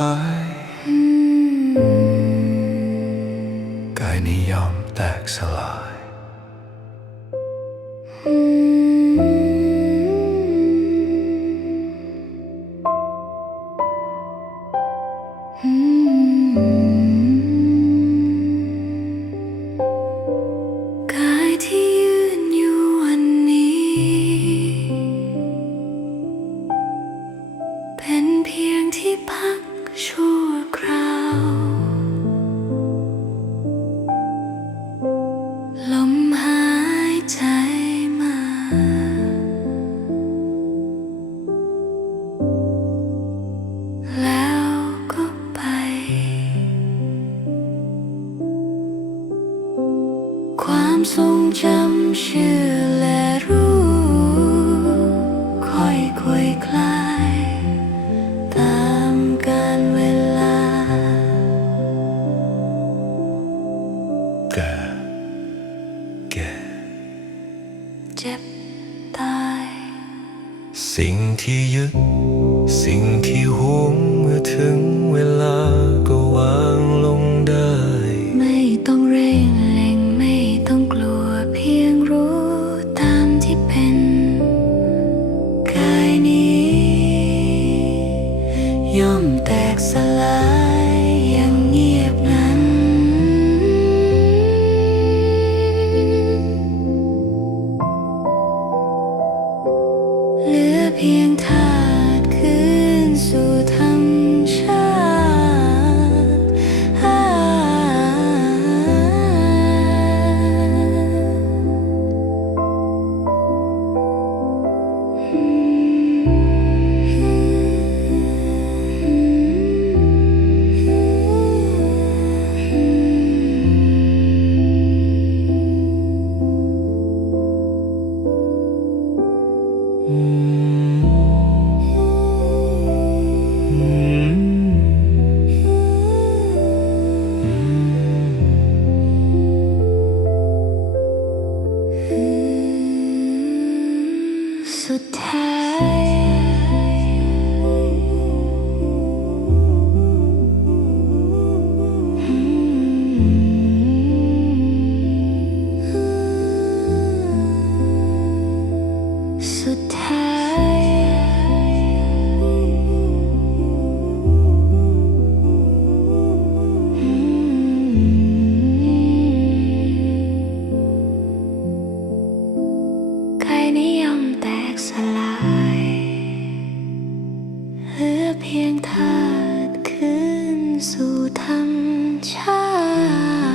าย กายนี้ยอมแตกสลาย ความทรงจำเชื่อและรู้ค่อยคุยคลาย ตามกาลเวลา แก่แก่เจ็บตาย สิ่งที่ยึด สิ่งที่หวงเมื่อถึง ย่อมแตกสลายอย่างเงียบงันเหลือเพียงเธอ สุดท้ายสุดท้าย พียงธาตุขึ้นสู่ธรรมชาติ